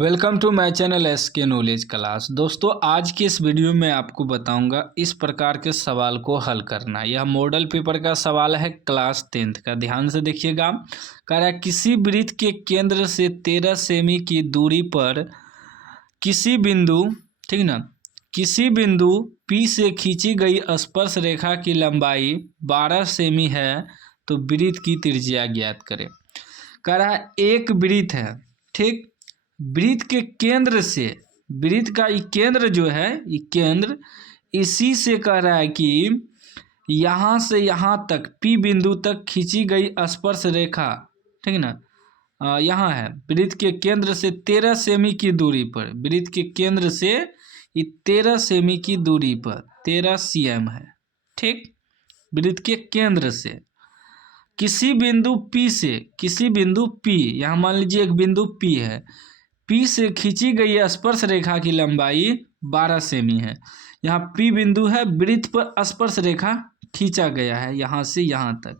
Welcome to my channel SK knowledge class. दोस्तों, आज की इस वीडियो में आपको बताऊंगा इस प्रकार के सवाल को हल करना। यह मॉडल पेपर का सवाल है क्लास 10th का। ध्यान से देखिएगा। कह रहा है किसी वृत्त के केंद्र से 13 सेमी की दूरी पर किसी बिंदु, ठीक ना, किसी बिंदु P से खींची गई स्पर्श रेखा की लंबाई 12 सेमी है तो वृत्त की त्रिज्या ज्ञात करें। कह रहा है एक वृत्त है, ठीक। वृत्त के केंद्र से, वृत्त का ये केंद्र जो है, ये केंद्र इसी से कह रहा है कि यहाँ से यहाँ तक P बिंदु तक खींची गई स्पर्श रेखा, ठीक ना, यहाँ है। वृत्त के केंद्र से 13 सेमी की दूरी पर, वृत्त के केंद्र से ये 13 सेमी की दूरी पर 13 cm है, ठीक। वृत्त के केंद्र से किसी बिंदु P से, किसी बिंदु P, यहाँ मान लीजिए एक बिंदु P है, P से खींची गई स्पर्श रेखा की लंबाई 12 सेमी है। यहाँ P बिंदु है, वृत्त पर स्पर्श रेखा खींचा गया है यहाँ से यहाँ तक।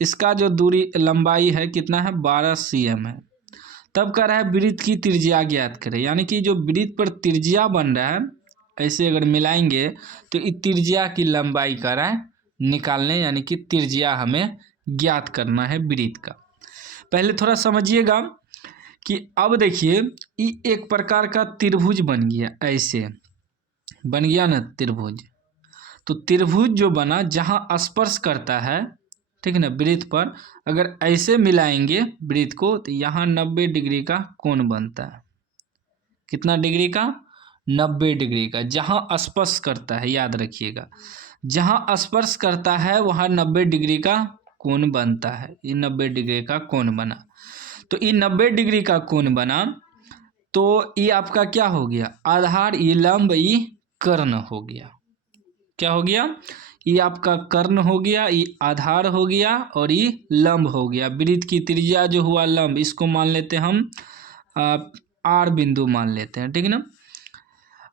इसका जो दूरी लंबाई है कितना है, 12 cm है। तब कह रहा है वृत्त की त्रिज्या ज्ञात करें, यानी कि जो वृत्त पर त्रिज्या बन रहा है, ऐसे अगर मिलाएंगे तो इस त्रिज्या की लंबाई कह रहा है निकालने, यानी कि त्रिज्या हमें ज्ञात करना है वृत्त का। पहले थोड़ा समझिएगा कि अब देखिए ये एक प्रकार का त्रिभुज बन गया, ऐसे बन गया ना त्रिभुज। तो त्रिभुज जो बना जहाँ स्पर्श करता है, ठीक है ना, वृत्त पर, अगर ऐसे मिलाएंगे वृत्त को तो यहाँ 90 डिग्री का कोण बनता है। कितना डिग्री का? 90 डिग्री का। जहाँ स्पर्श करता है, याद रखिएगा, जहाँ स्पर्श करता है वहाँ 90 डिग्री का कोण बनता है। ये 90 डिग्री का कोण बना। तो ये 90 डिग्री का कोण बना तो ये आपका क्या हो गया, आधार, ये लंब, ये कर्ण हो गया। क्या हो गया? ये आपका कर्ण हो गया, ये आधार हो गया और ये लंब हो गया। वृत्त की त्रिज्या जो हुआ लंब, इसको मान लेते हैं हम R बिंदु मान लेते हैं, ठीक है ना।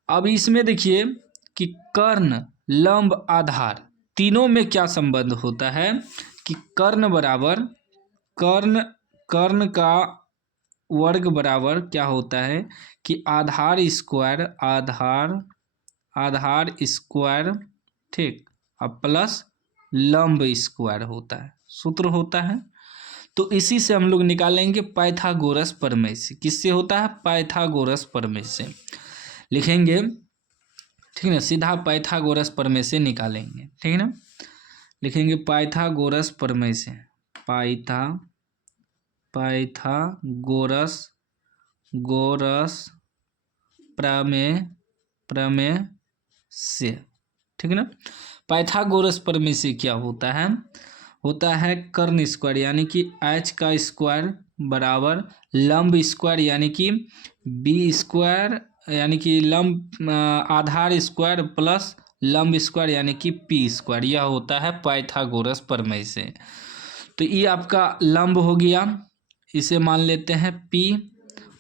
अब इसमें देखिए कि कर्ण, लंब, आधार तीनों में क्या संबंध होता है कि कर्ण बराबर, कर्ण का वर्ग बराबर क्या होता है कि आधार स्क्वायर, आधार स्क्वायर, ठीक, अब प्लस लंब स्क्वायर होता है, सूत्र होता है। तो इसी से हम लोग निकालेंगे पाइथागोरस प्रमेय से। किससे होता है? पाइथागोरस प्रमेय से लिखेंगे, ठीक है, सीधा पाइथागोरस प्रमेय से निकालेंगे, ठीक है ना। लिखेंगे पाइथागोरस प्रमेय से, पाइथागोरस प्रमेय से, ठीक है ना। पाइथागोरस प्रमेय से क्या होता है? होता है कर्ण स्क्वायर यानी कि h का स्क्वायर बराबर लंब स्क्वायर यानी कि b स्क्वायर, यानी कि लंब आधार स्क्वायर प्लस लंब स्क्वायर यानी कि p स्क्वायर। यह होता है पाइथागोरस प्रमेय से। तो ये आपका लंब हो गया, इसे मान लेते हैं P,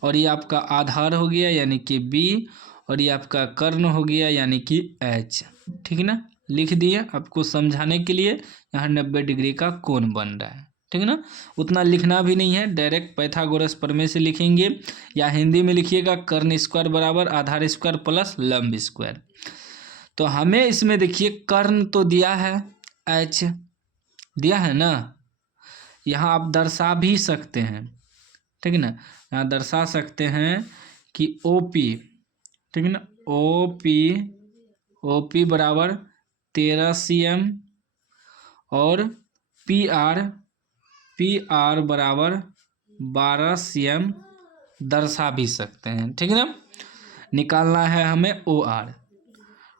और ये आपका आधार हो गया यानी कि B, और ये आपका कर्ण हो गया यानी कि H, ठीक है ना। लिख दिए आपको समझाने के लिए। यहाँ 90 डिग्री का कोण बन रहा है, ठीक है ना। उतना लिखना भी नहीं है, डायरेक्ट पाइथागोरस प्रमेय से लिखेंगे, या हिंदी में लिखिएगा कर्ण स्क्वायर बराबर आधार स्क्वायर प्लस लंब स्क्वायर। तो हमें इसमें देखिए कर्ण तो दिया है, H दिया है ना, यहाँ आप दर्शा भी सकते हैं, ठीक है ना। यहाँ दर्शा सकते हैं कि OP, ठीक है ना, OP बराबर 13 cm और PR बराबर 12 cm दर्शा भी सकते हैं, ठीक है ना। निकालना है हमें OR,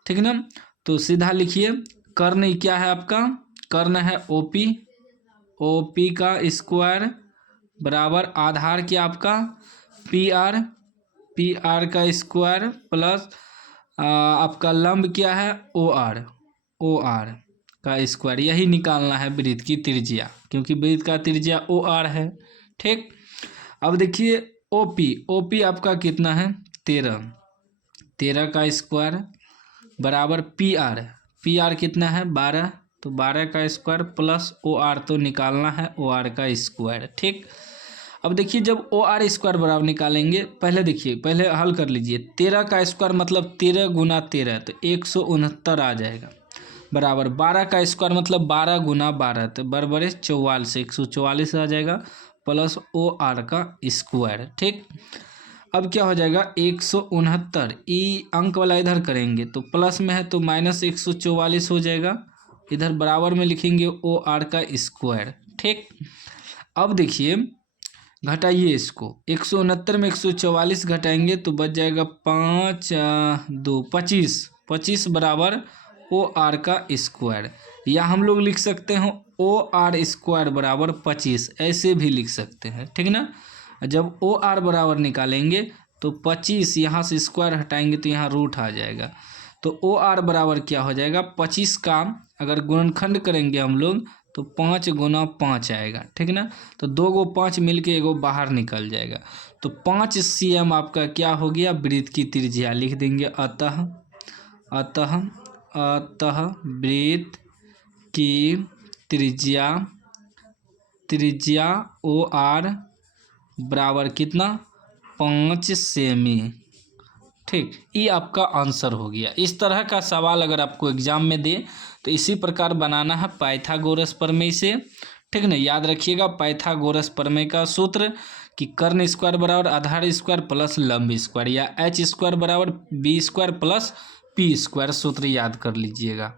ठीक है ना। तो सीधा लिखिए, कर्ण क्या है आपका? कर्ण है OP का स्क्वायर बराबर आधार क्या आपका PR का स्क्वायर प्लस आपका लंब क्या है OR का स्क्वायर। यही निकालना है वृत्त की त्रिज्या, क्योंकि वृत्त का त्रिज्या OR है, ठीक। अब देखिए OP आपका कितना है? 13 का स्क्वायर बराबर PR कितना है? 12, तो 12 का स्क्वायर प्लस OR तो निकालना है OR का स्क्वायर, ठीक। अब देखिए जब ओ आर स्क्वायर बराबर निकालेंगे, पहले देखिए, पहले हल कर लीजिए। 13 का स्क्वायर मतलब 13 गुना 13 तो 169 आ जाएगा, बराबर 12 का स्क्वायर मतलब 12 गुना 12 तो बराबर 44, 144 आ जाएगा, प्लस ओ आर का स्क्वायर। ठीक, अब क्या हो जाएगा 169, ई अंक वाला इधर करेंगे तो प्लस में है तो माइनस 144 हो जाएगा, इधर बराबर में लिखेंगे ओ आर का स्क्वायर। ठीक, अब देखिए घटाइए इसको, 169 में 144 घटाएंगे तो बच जाएगा 5 2 25, 25 बराबर ओ आर का स्क्वायर, या हम लोग लिख सकते हैं ओ आर स्क्वायर बराबर 25, ऐसे भी लिख सकते हैं। ठीक ना, जब ओ आर बराबर निकालेंगे तो 25 यहाँ से स्क्वायर हटाएंगे तो यहाँ रूट आ जाएगा, तो ओ आर बराबर क्या हो जाएगा 25 का अगर गुणनखंड करेंगे हम लोग तो 5 गुना 5 आएगा। ठीक ना, तो 2 गो 5 मिलके एगो बाहर निकल जाएगा, तो 5 cm आपका क्या हो गया वृत्त की त्रिज्या, लिख देंगे अतः अतः अतः वृत्त की त्रिज्या त्रिज्या ओ आर बराबर कितना 5 सेमी। ठीक, ये आपका आंसर हो गया। इस तरह का सवाल अगर आपको एग्जाम में दे तो इसी प्रकार बनाना है पाइथागोरस प्रमेय से। ठीक ना, याद रखिएगा पाइथागोरस प्रमेय का सूत्र कि कर्ण स्क्वायर बराबर आधार स्क्वायर प्लस लंब स्क्वायर, या एच स्क्वायर बराबर B square plus P square, सूत्र याद कर लीजिएगा।